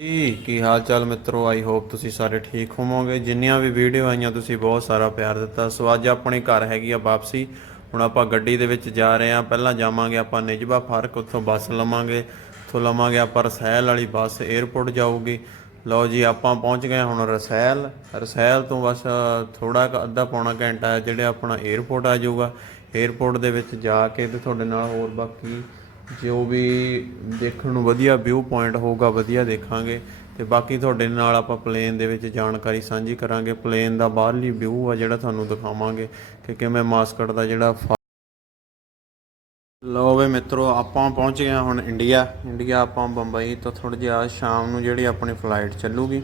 ਜੀ, ਕੀ ਹਾਲ ਚਾਲ ਮਿੱਤਰੋ? ਆਈ ਹੋਪ ਤੁਸੀਂ ਸਾਰੇ ਠੀਕ ਹੋਵੋਗੇ। ਜਿੰਨੀਆਂ ਵੀ ਵੀਡੀਓ ਆਈਆਂ, ਤੁਸੀਂ ਬਹੁਤ ਸਾਰਾ ਪਿਆਰ ਦਿੱਤਾ। ਸੋ ਅੱਜ ਆਪਣੇ ਘਰ ਹੈਗੀ ਆ ਵਾਪਸੀ। ਹੁਣ ਆਪਾਂ ਗੱਡੀ ਦੇ ਵਿੱਚ ਜਾ ਰਹੇ ਆ ਪਹਿਲਾਂ ਜਾਵਾਂਗੇ ਆਪਾਂ ਨਿਜਬਾ ਫਾਰਕ ਉੱਥੋਂ ਬੱਸ ਲਵਾਂਗੇ। ਉੱਥੋਂ ਲਵਾਂਗੇ ਆਪਾਂ ਰਸੈਲ ਵਾਲੀ ਬੱਸ 에어ਪੋਰਟ ਜਾਊਗੀ। ਲਓ ਜੀ, ਆਪਾਂ ਪਹੁੰਚ ਗਏ ਹੁਣ ਰਸੈਲ ਰਸੈਲ ਤੋਂ ਬਸ ਥੋੜਾ ਅੱਧਾ ਪੌਣਾ ਘੰਟਾ, ਜਿਹੜੇ ਆਪਣਾ 에어ਪੋਰਟ ਆ ਜਾਊਗਾ। 에어ਪੋਰਟ ਦੇ ਵਿੱਚ ਜਾ ਕੇ ਤੇ ਤੁਹਾਡੇ ਨਾਲ ਹੋਰ ਬਾਕੀ ਜੋ ਵੀ ਦੇਖਣ ਨੂੰ ਵਧੀਆ ਵਿਊ ਪੁਆਇੰਟ ਹੋਊਗਾ, ਵਧੀਆ ਦੇਖਾਂਗੇ। ਤੇ ਬਾਕੀ ਤੁਹਾਡੇ ਨਾਲ ਆਪਾਂ ਪਲੇਨ ਦੇ ਵਿੱਚ ਜਾਣਕਾਰੀ ਸਾਂਝੀ ਕਰਾਂਗੇ। ਪਲੇਨ ਦਾ ਬਾਹਰਲੀ ਵਿਊ ਆ ਜਿਹੜਾ ਤੁਹਾਨੂੰ ਦਿਖਾਵਾਂਗੇ ਕਿ ਕਿਵੇਂ ਮਾਸਕਟ ਦਾ ਜਿਹੜਾ ਫਾ- ਲਓ ਵੇ ਮਿੱਤਰੋ, ਆਪਾਂ ਪਹੁੰਚ ਗਏ ਹਾਂ ਹੁਣ ਇੰਡੀਆ ਇੰਡੀਆ ਆਪਾਂ ਬੰਬਈ ਤੋਂ ਥੋੜਾ ਜਿਹਾ ਸ਼ਾਮ ਨੂੰ ਜਿਹੜੀ ਆਪਣੀ ਫਲਾਈਟ ਚੱਲੂਗੀ।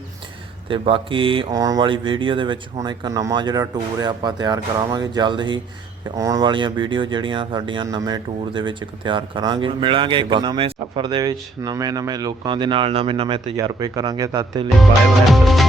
ਤੇ ਬਾਕੀ ਆਉਣ ਵਾਲੀ ਵੀਡੀਓ ਦੇ ਵਿੱਚ ਹੁਣ ਇੱਕ ਨਵਾਂ ਜਿਹੜਾ ਟੂਰ ਹੈ ਆਪਾਂ ਤਿਆਰ ਕਰਾਵਾਂਗੇ ਜਲਦ ਹੀ। ਤੇ ਆਉਣ ਵਾਲੀਆਂ ਵੀਡੀਓ ਜਿਹੜੀਆਂ ਸਾਡੀਆਂ ਨਵੇਂ ਟੂਰ ਦੇ ਵਿੱਚ ਇੱਕ ਤਿਆਰ ਕਰਾਂਗੇ। ਮਿਲਾਂਗੇ ਇੱਕ ਨਵੇਂ ਸਫ਼ਰ ਦੇ ਵਿੱਚ ਨਵੇਂ ਨਵੇਂ ਲੋਕਾਂ ਦੇ ਨਾਲ ਨਵੇਂ ਨਵੇਂ ਤਜਰਬੇ ਕਰਾਂਗੇ। ਤਦ ਤੱਕ ਲਈ ਬਾਏ ਬਾਏ